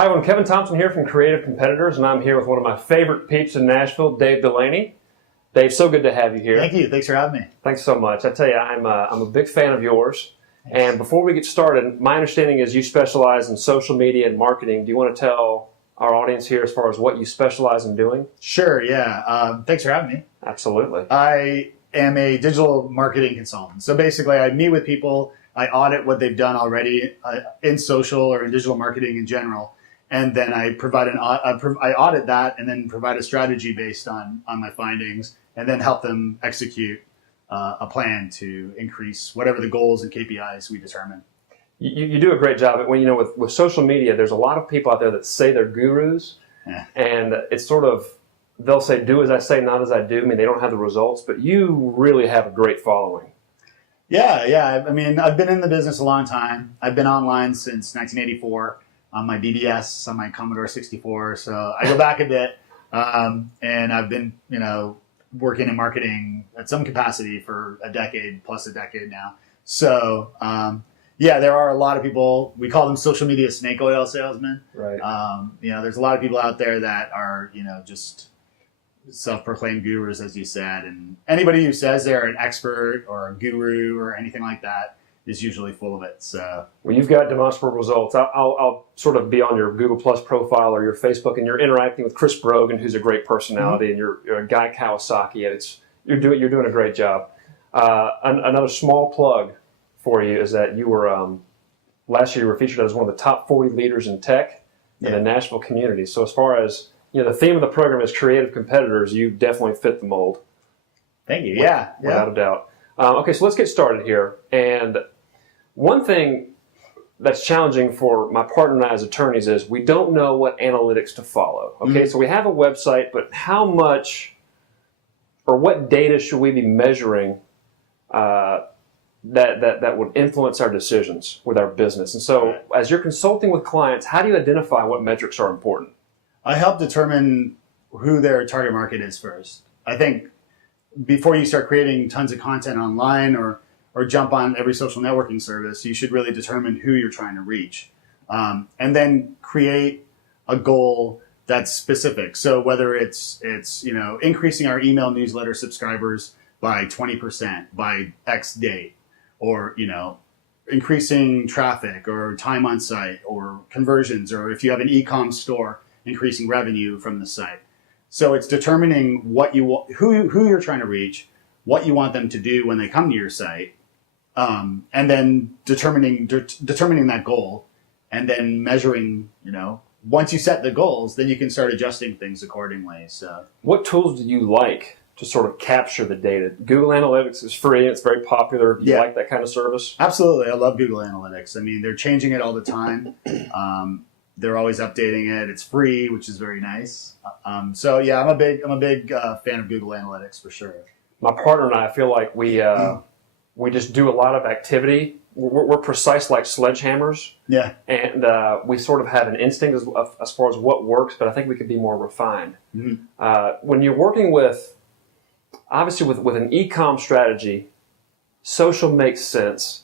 Hi, everyone. Kevin Thompson here from Creative Competitors, and I'm here with one of my favorite peeps in Nashville, Dave Delaney. Dave, so good to have you here. Thank you. Thanks for having me. Thanks so much. I tell you, I'm a big fan of yours. Thanks. And before we get started, my understanding is you specialize in social media and marketing. Do you want to tell our audience here as far as what you specialize in doing? Sure, yeah. Thanks for having me. Absolutely. I am a digital marketing consultant. So basically, I meet with people, I audit what they've done already in social or in digital marketing in general, and then I provide I audit that and then provide a strategy based on my findings, and then help them execute a plan to increase whatever the goals and KPIs we determine. You do a great job. With social media, there's a lot of people out there that say they're gurus, and it's sort of, they'll say, do as I say, not as I do. I mean, they don't have the results, but you really have a great following. Yeah. I mean, I've been in the business a long time. I've been online since 1984 on my BBS, on my Commodore 64. So I go back a bit, and I've been, working in marketing at some capacity for plus a decade now. So, there are a lot of people, we call them social media snake oil salesmen. Right. There's a lot of people out there that are, just self-proclaimed gurus, as you said. And anybody who says they're an expert or a guru or anything like that is usually full of it. So, well, you've got demonstrable results. I'll sort of be on your Google Plus profile or your Facebook, and you're interacting with Chris Brogan, who's a great personality, and you're a Guy Kawasaki. You're doing a great job. Another small plug for you is that you were last year you were featured as one of the top 40 leaders in tech in the Nashville community. So as far as the theme of the program is creative competitors, you definitely fit the mold. Thank you. Without a doubt. Okay, so let's get started here. And one thing that's challenging for my partner and I as attorneys is we don't know what analytics to follow. Okay, so we have a website, but how much or what data should we be measuring that would influence our decisions with our business? And so as you're consulting with clients, how do you identify what metrics are important? I help determine who their target market is first. I think before you start creating tons of content online or jump on every social networking service, you should really determine who you're trying to reach. And then create a goal that's specific. So whether it's increasing our email newsletter subscribers by 20% by X date, or increasing traffic or time on site or conversions, or if you have an e-com store, increasing revenue from the site. So it's determining who you're trying to reach, what you want them to do when they come to your site, and then determining that goal, and then measuring. Once you set the goals, then you can start adjusting things accordingly. So, what tools do you like to sort of capture the data? Google Analytics is free; it's very popular. Do you like that kind of service? Absolutely, I love Google Analytics. I mean, they're changing it all the time. They're always updating it. It's free, which is very nice. I'm a big fan of Google Analytics for sure. My partner and I feel like we just do a lot of activity. We're precise like sledgehammers. Yeah. And we sort of have an instinct as far as what works, but I think we could be more refined. Mm-hmm. When you're working with an e-com strategy, social makes sense.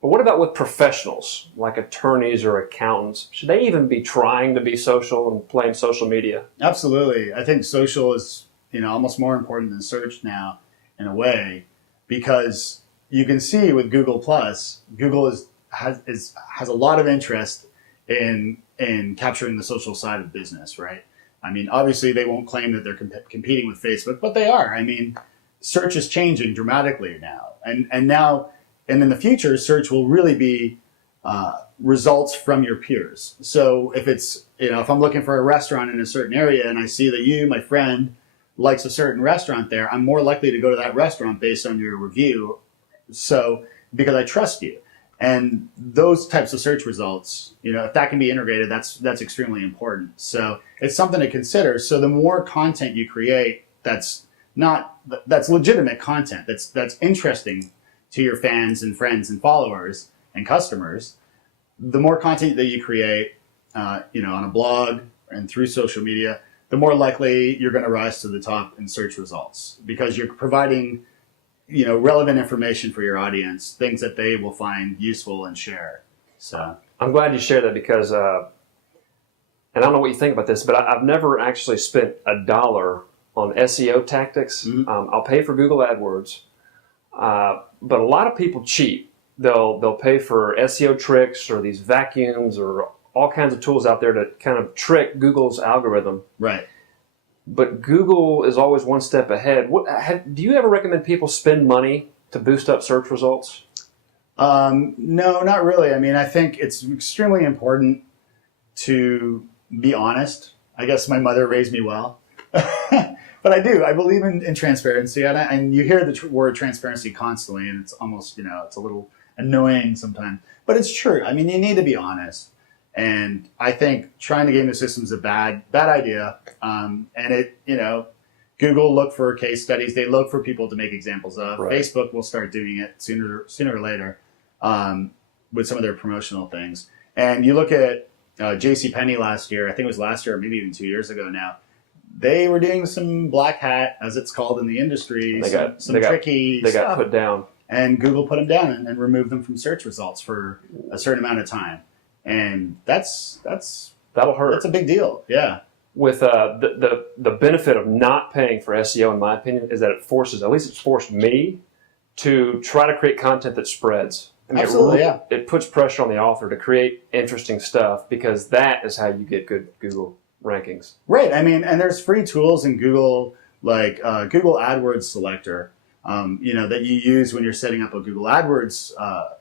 But what about with professionals, like attorneys or accountants? Should they even be trying to be social and playing social media? Absolutely. I think social is, almost more important than search now, in a way, because you can see with Google Plus, Google has a lot of interest in capturing the social side of business, right? I mean, obviously they won't claim that they're competing with Facebook, but they are. I mean, search is changing dramatically now, and in the future, search will really be results from your peers. So if I'm looking for a restaurant in a certain area and I see that you, my friend, likes a certain restaurant there, I'm more likely to go to that restaurant based on your review. So because I trust you, and those types of search results, if that can be integrated, that's extremely important. So it's something to consider. So the more content you create, that's legitimate content, that's interesting to your fans and friends and followers and customers, the more content that you create, on a blog and through social media, the more likely you're going to rise to the top in search results, because you're providing, relevant information for your audience, things that they will find useful and share. So I'm glad you shared that, because and I don't know what you think about this, but I've never actually spent $1 on SEO tactics. I'll pay for Google AdWords, but a lot of people cheat. They'll pay for SEO tricks or these vacuums or all kinds of tools out there to kind of trick Google's algorithm. Right. But Google is always one step ahead. Do you ever recommend people spend money to boost up search results? No, not really. I mean, I think it's extremely important to be honest. I guess my mother raised me well. But I do. I believe in transparency. And you hear the word transparency constantly, and it's almost, it's a little annoying sometimes. But it's true. I mean, you need to be honest. And I think trying to game the system is a bad idea. And Google look for case studies. They look for people to make examples of. Right. Facebook will start doing it sooner or later with some of their promotional things. And you look at JCPenney last year. I think it was last year, or maybe even 2 years ago now. They were doing some black hat, as it's called in the industry, some tricky stuff. They got put down. And Google put them down and removed them from search results for a certain amount of time. And that'll hurt. That's a big deal. Yeah. With the benefit of not paying for SEO, in my opinion, is that it's forced me to try to create content that spreads. I mean, absolutely, it puts pressure on the author to create interesting stuff, because that is how you get good Google rankings. Right. I mean, and there's free tools in Google, like Google AdWords Selector, that you use when you're setting up a Google AdWords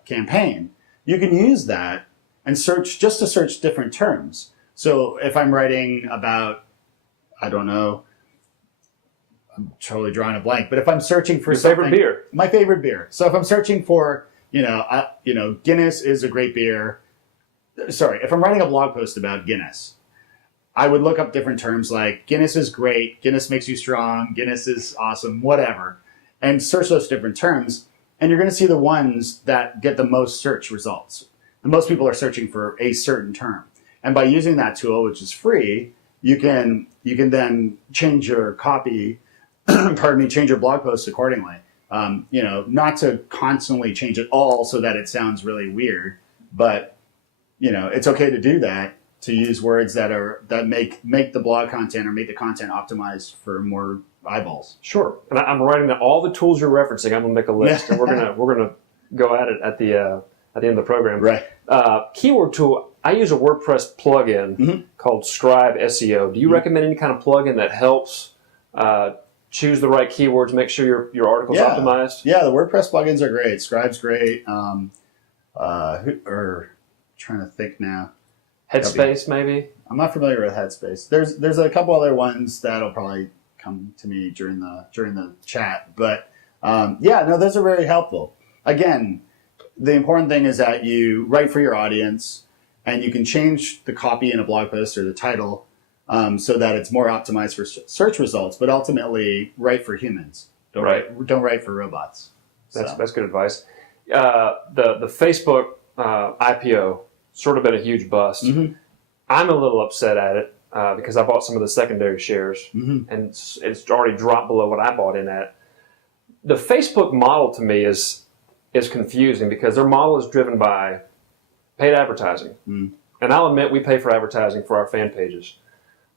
campaign. You can use that and search different terms. So if I'm writing about, I don't know, I'm totally drawing a blank, but if I'm searching for my favorite beer. So if I'm searching for, Guinness is a great beer. Sorry, if I'm writing a blog post about Guinness, I would look up different terms like Guinness is great, Guinness makes you strong, Guinness is awesome, whatever, and search those different terms. And you're going to see the ones that get the most search results. And most people are searching for a certain term. And by using that tool, which is free, you can then change your copy, change your blog post accordingly. Not to constantly change it all so that it sounds really weird, but it's okay to do that, to use words that make the blog content or make the content optimized for more eyeballs. Sure. And I'm writing down all the tools you're referencing. I'm gonna make a list, and we're gonna go at it at the end of the program. Right. Keyword tool. I use a WordPress plugin called Scribe SEO. Do you recommend any kind of plugin that helps choose the right keywords, make sure your article's optimized? Yeah, the WordPress plugins are great. Scribe's great. Trying to think now. Headspace, maybe? I'm not familiar with Headspace. There's a couple other ones that'll probably come to me during the chat, but those are very helpful. Again, the important thing is that you write for your audience, and you can change the copy in a blog post or the title so that it's more optimized for search results, but ultimately write for humans. Don't write for robots. That's good advice. The Facebook IPO sort of been a huge bust. I'm a little upset at it because I bought some of the secondary shares, and it's already dropped below what I bought in at. The Facebook model to me is confusing because their model is driven by paid advertising. And I'll admit we pay for advertising for our fan pages.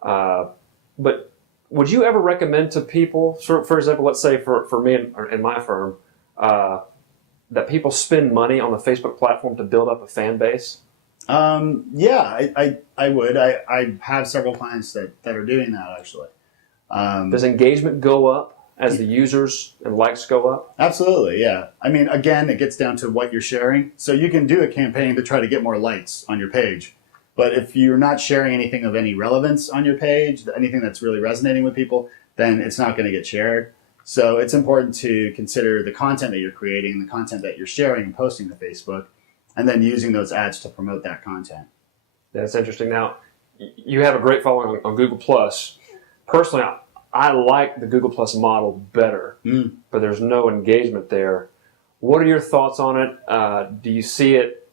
But would you ever recommend to people, for example, let's say for me and my firm, that people spend money on the Facebook platform to build up a fan base? I would. I have several clients that are doing that, actually. Does engagement go up as the users and likes go up? Absolutely, yeah. I mean, again, it gets down to what you're sharing. So you can do a campaign to try to get more likes on your page. But if you're not sharing anything of any relevance on your page, anything that's really resonating with people, then it's not going to get shared. So it's important to consider the content that you're creating, the content that you're sharing and posting to Facebook, and then using those ads to promote that content. That's interesting. Now, you have a great following on Google+. Personally, I like the Google Plus model better, but there's no engagement there. What are your thoughts on it? Do you see it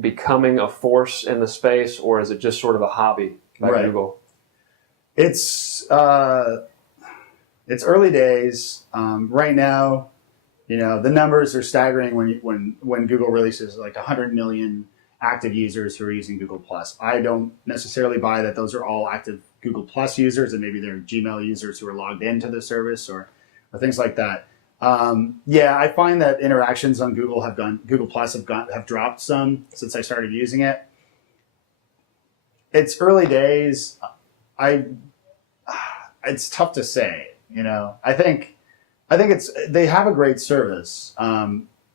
becoming a force in the space, or is it just sort of a hobby by Google? It's early days. Right now, the numbers are staggering when Google releases like 100 million active users who are using Google Plus. I don't necessarily buy that those are all active Google Plus users, and maybe they're Gmail users who are logged into the service or things like that. Yeah, I find that interactions on Google Plus have dropped some since I started using it. It's early days. It's tough to say. I think they have a great service.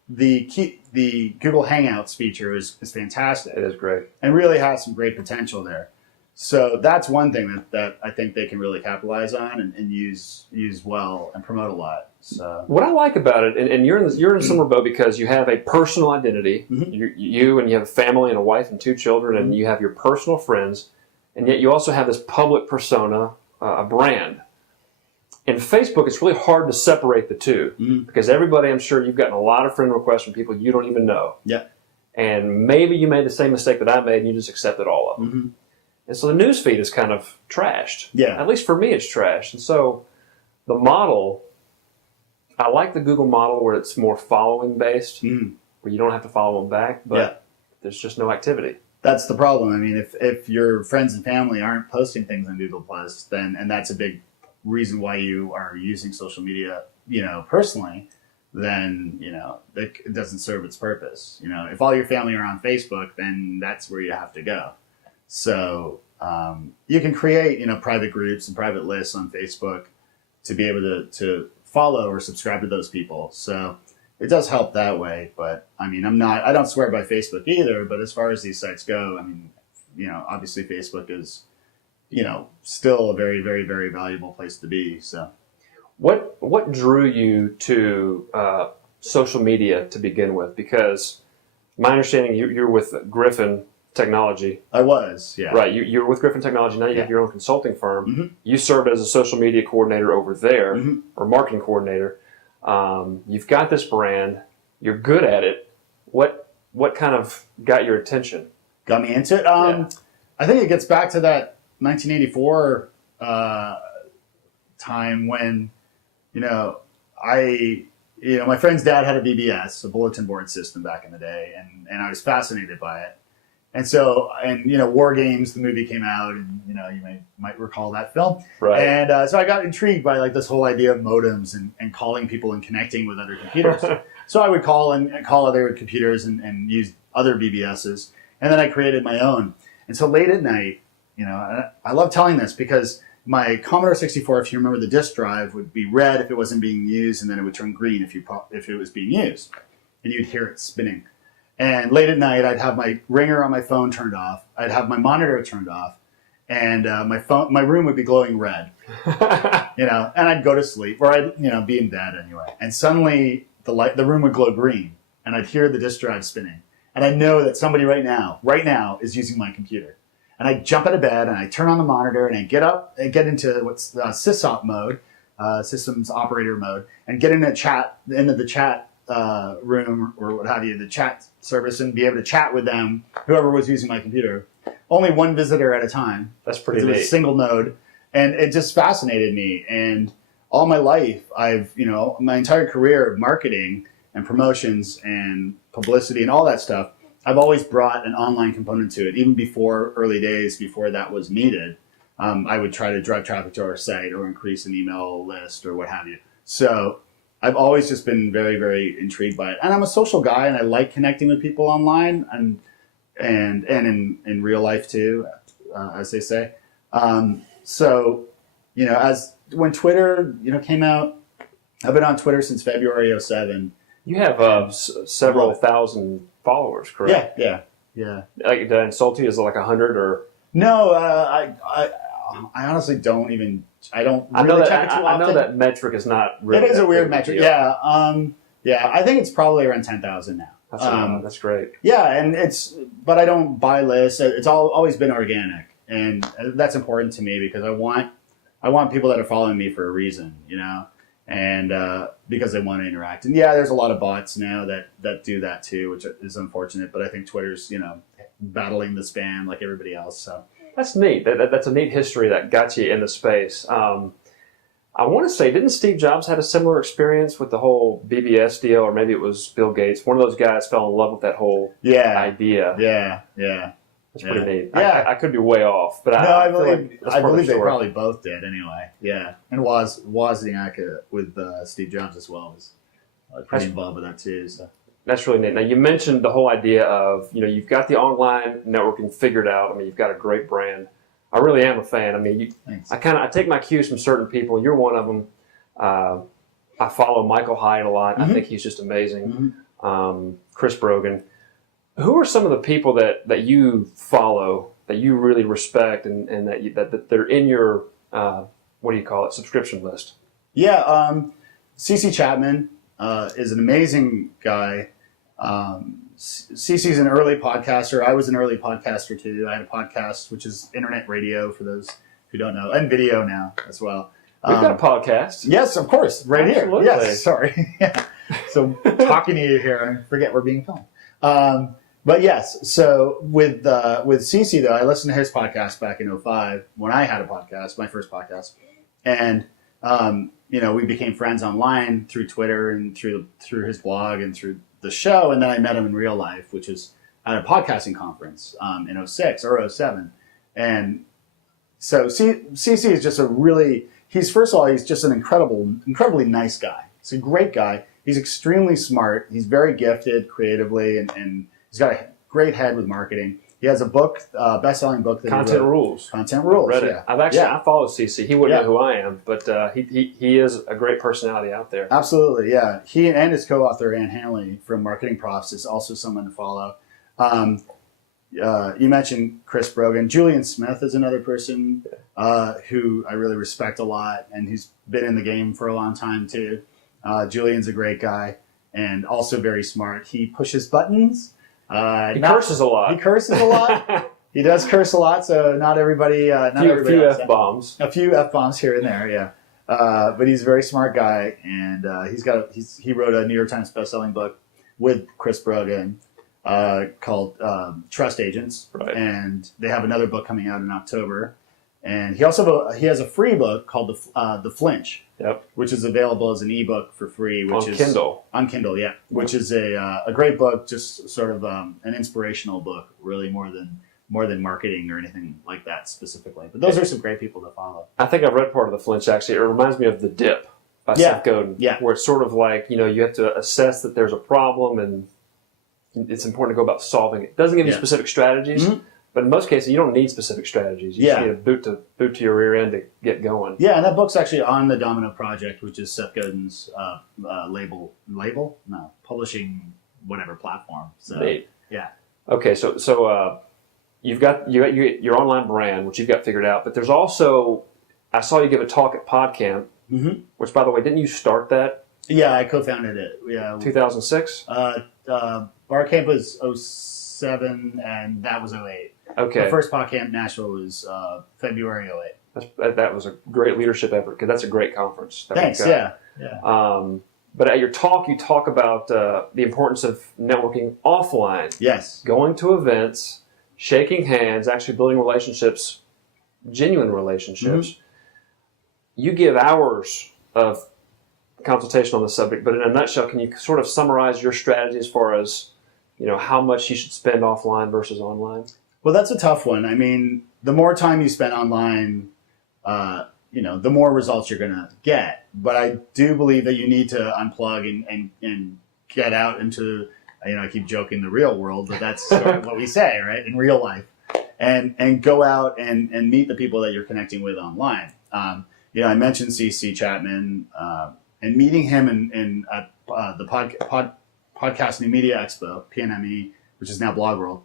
The Google Hangouts feature is fantastic. It is great. And really has some great potential there. So that's one thing that I think they can really capitalize on and use well and promote a lot. So what I like about it, and you're in a similar boat because you have a personal identity. Mm-hmm. You and you have a family and a wife and 2 children, and you have your personal friends, and yet you also have this public persona, a brand. In Facebook, it's really hard to separate the two because everybody, I'm sure you've gotten a lot of friend requests from people you don't even know. Yeah. And maybe you made the same mistake that I made and you just accepted all of them. Mm-hmm. And so the news feed is kind of trashed. Yeah. At least for me, it's trashed. And so the model, I like the Google model where it's more following based, where you don't have to follow them back, but there's just no activity. That's the problem. I mean, if your friends and family aren't posting things on Google Plus, and that's a big reason why you are using social media, personally, then, it doesn't serve its purpose. If all your family are on Facebook, then that's where you have to go. So you can create, private groups and private lists on Facebook to be able to follow or subscribe to those people. So it does help that way. But I mean, I don't swear by Facebook either. But as far as these sites go, I mean, obviously Facebook is, still a very, very, very valuable place to be. So what drew you to social media to begin with? Because my understanding, you're with Griffin Technology. I was, yeah. Right, you're with Griffin Technology. Now you have your own consulting firm. Mm-hmm. You served as a social media coordinator over there, or marketing coordinator. You've got this brand. You're good at it. What kind of got your attention? Got me into it? I think it gets back to that 1984 time when, my friend's dad had a BBS, a bulletin board system back in the day, and I was fascinated by it. And so, War Games, the movie came out, and, you might recall that film. Right. And so I got intrigued by this whole idea of modems and calling people and connecting with other computers. So I would call other computers and use other BBSs. And then I created my own. And so late at night, I love telling this because my Commodore 64, if you remember, the disk drive would be red if it wasn't being used, and then it would turn green if it was being used. And you'd hear it spinning. And late at night, I'd have my ringer on my phone turned off. I'd have my monitor turned off, and my room would be glowing red. And I'd go to sleep, or I'd be in bed anyway. And suddenly, the room would glow green, and I'd hear the disk drive spinning, and I know that somebody right now, is using my computer. And I jump out of bed, and I turn on the monitor, and I get up and get into what's sysop mode, systems operator mode, and get into the chat room or what have you, the chat service, and be able to chat with them, whoever was using my computer. Only one visitor at a time. That's pretty neat. It was a single node, and it just fascinated me. And all my life, my entire career of marketing and promotions and publicity and all that stuff, I've always brought an online component to it. Even before early days, before that was needed, I would try to drive traffic to our site or increase an email list or what have you. So I've always just been very, very intrigued by it. And I'm a social guy, and I like connecting with people online and in real life too, as they say. So, as when Twitter, came out, I've been on Twitter since February '07. You have several thousand followers, correct? Yeah. Like, did I insult you? Is it like 100 or? No, I honestly don't even. I don't. I really check it too often. I know that metric is not really. It is a weird metric. Yeah. I think it's probably around 10,000 now. That's great. Yeah, but I don't buy lists. It's always been organic, and that's important to me because I want people that are following me for a reason, and because they want to interact. And yeah, there's a lot of bots now that do that too, which is unfortunate. But I think Twitter's battling the spam like everybody else. So that's neat. That's a neat history that got you in the space. I want to say, didn't Steve Jobs had a similar experience with the whole BBS deal, or maybe it was Bill Gates? One of those guys fell in love with that whole idea. Yeah. That's pretty neat. Yeah. I could be way off, but No, I believe they probably both did anyway. Yeah. And Wozniak with Steve Jobs as well was pretty involved with that too. So. That's really neat. Now, you mentioned the whole idea of, you've got the online networking figured out. I mean, you've got a great brand. I really am a fan. I mean, I take my cues from certain people. You're one of them. I follow Michael Hyatt a lot. I think he's just amazing. Chris Brogan. Who are some of the people that you follow, that you really respect, and that they're in your, what do you call it, subscription list? Yeah, CC Chapman is an amazing guy. CC's an early podcaster. I was an early podcaster too. I had a podcast, which is internet radio for those who don't know, and video now as well. We've got a podcast. Yes, of course, right Absolutely. Here. Yes, sorry. Yeah. So talking to you here, I forget we're being filmed. But yes, so with CC though, I listened to his podcast back in 2005 when I had a podcast, my first podcast, and we became friends online through Twitter and through his blog and through the show, and then I met him in real life, which is at a podcasting conference in 2006 or 2007. And so CC is just he's just an incredibly nice guy. He's a great guy. He's extremely smart. He's very gifted creatively, and he's got a great head with marketing. He has a book, best-selling book that Content Rules. Content Rules. I read it. I follow CC. He wouldn't know who I am, but he is a great personality out there. Absolutely, yeah. He and his co-author Ann Hanley from Marketing Profs is also someone to follow. You mentioned Chris Brogan. Julian Smith is another person who I really respect a lot, and he's been in the game for a long time too. Julian's a great guy and also very smart. He pushes buttons. He curses a lot. He curses a lot. He does curse a lot, so not everybody. A few F-bombs. A few F-bombs here and there, yeah. But he's a very smart guy, and he wrote a New York Times best-selling book with Chris Brogan called Trust Agents, right. And they have another book coming out in October. And he has a free book called The Flinch, which is available as an ebook for free, Kindle. On Kindle, yeah, which is a great book, just sort of an inspirational book, really more than marketing or anything like that specifically. But those are some great people to follow. I think I've read part of The Flinch, actually. It reminds me of The Dip by Seth Godin, where it's sort of like, you have to assess that there's a problem, and it's important to go about solving it. It doesn't give you specific strategies. But in most cases, you don't need specific strategies. You just need a boot to your rear end to get going. Yeah, and that book's actually on the Domino Project, which is Seth Godin's publishing whatever platform. So Neat. Yeah. Okay, so you've got your online brand, which you've got figured out. But there's also, I saw you give a talk at PodCamp, which, by the way, didn't you start that? Yeah, I co-founded it. Yeah, 2006. Barcamp was 2007, and that was 2008. Okay. The first PodCamp Nashville was February 2008. That was a great leadership effort, because that's a great conference. Thanks, yeah. But at your talk, you talk about the importance of networking offline. Yes. Going to events, shaking hands, actually building relationships, genuine relationships. You give hours of consultation on the subject, but in a nutshell, can you sort of summarize your strategy as far as how much you should spend offline versus online? Well, that's a tough one. I mean, the more time you spend online, the more results you're going to get. But I do believe that you need to unplug and get out into, I keep joking, the real world, but that's sort of what we say, right? In real life. And go out and meet the people that you're connecting with online. I mentioned CC Chapman, and meeting him in the Podcasting Media Expo, PNME, which is now Blog World,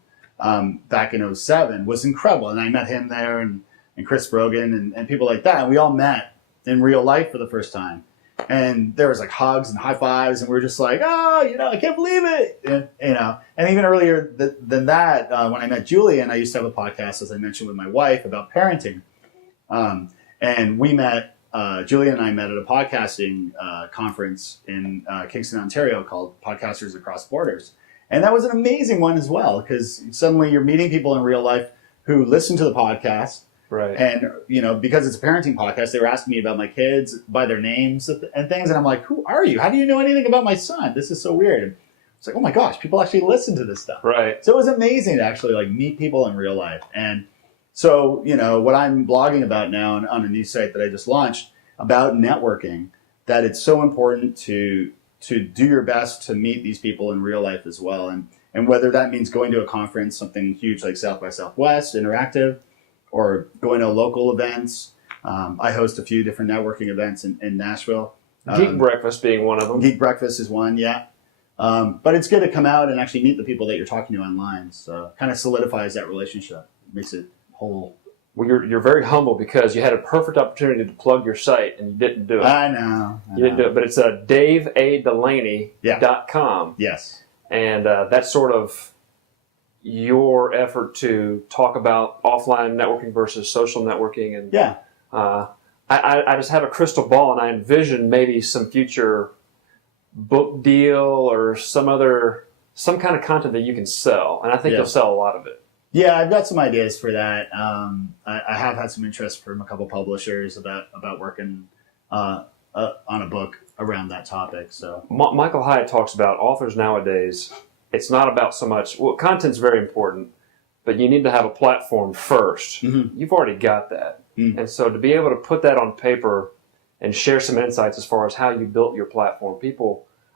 back in 2007 was incredible. And I met him there and Chris Brogan and people like that. And we all met in real life for the first time. And there was like hugs and high fives, and we were just like, I can't believe it. And even earlier than that, when I met Julian, I used to have a podcast, as I mentioned, with my wife about parenting. And we met, Julian and I met at a podcasting conference in Kingston, Ontario called Podcasters Across Borders. And that was an amazing one as well, because suddenly you're meeting people in real life who listen to the podcast, Right. And, because it's a parenting podcast, they were asking me about my kids by their names and things. And I'm like, who are you? How do you know anything about my son? This is so weird. And it's like, oh my gosh, people actually listen to this stuff. Right. So it was amazing to actually like meet people in real life. And so, what I'm blogging about now on a new site that I just launched about networking, that it's so important to do your best to meet these people in real life as well. And whether that means going to a conference, something huge like South by Southwest, Interactive, or going to local events. I host a few different networking events in Nashville. Geek Breakfast being one of them. Geek Breakfast is one, yeah. But it's good to come out and actually meet the people that you're talking to online. So kind of solidifies that relationship, makes it whole. Well, you're very humble because you had a perfect opportunity to plug your site and you didn't do it. I know. You didn't do it, but it's DaveADelaney.com. Yes. And that's sort of your effort to talk about offline networking versus social networking. And yeah. I just have a crystal ball and I envision maybe some future book deal or some kind of content that you can sell. And I think you'll sell a lot of it. Yeah, I've got some ideas for that. I have had some interest from a couple publishers about working on a book around that topic. So Michael Hyatt talks about authors nowadays. It's not about so much. Well, content's very important, but you need to have a platform first. Mm-hmm. You've already got that, Mm-hmm. and so to be able to put that on paper and share some insights as far as how you built your platform,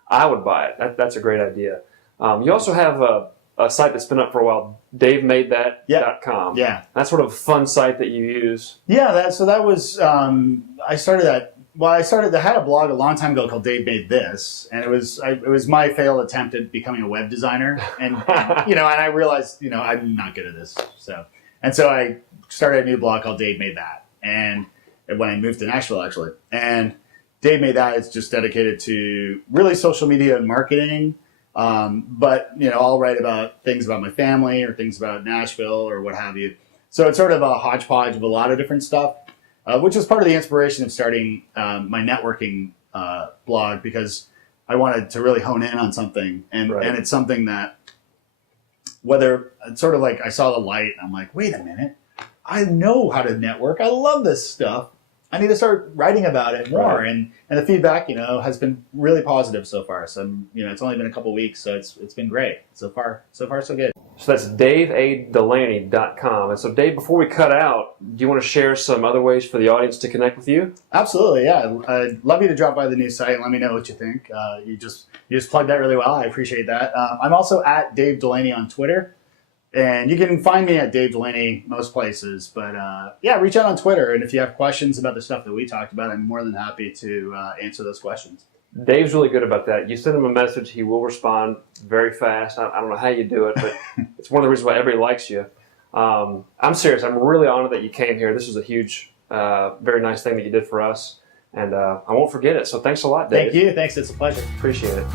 I would buy it. That's a great idea. You also have a site that's been up for a while, DaveMadeThat.com. Yeah. That's sort of a fun site that you use. Yeah, that was, I started that. Well, I had a blog a long time ago called Dave Made This, and it was my failed attempt at becoming a web designer. And I realized, I'm not good at this. So I started a new blog called Dave Made That. And when I moved to Nashville, actually. And Dave Made That is just dedicated to really social media and marketing. But I'll write about things about my family or things about Nashville or what have you. So it's sort of a hodgepodge of a lot of different stuff, which was part of the inspiration of starting my networking blog, because I wanted to really hone in on something. And it's something that, whether it's sort of like I saw the light, I'm like, wait a minute, I know how to network. I love this stuff. I need to start writing about it more. Right. And the feedback, has been really positive so far. So, it's only been a couple weeks, so it's been great. So far, so good. So that's DaveADelaney.com. And so, Dave, before we cut out, do you want to share some other ways for the audience to connect with you? Absolutely, yeah. I'd love you to drop by the new site and let me know what you think. You just plugged that really well. I appreciate that. I'm also at Dave Delaney on Twitter. And you can find me at Dave Delaney most places. But reach out on Twitter. And if you have questions about the stuff that we talked about, I'm more than happy to answer those questions. Dave's really good about that. You send him a message, he will respond very fast. I don't know how you do it, but it's one of the reasons why everybody likes you. I'm serious. I'm really honored that you came here. This was a huge, very nice thing that you did for us. And I won't forget it. So thanks a lot, Dave. Thank you. Thanks. It's a pleasure. Appreciate it.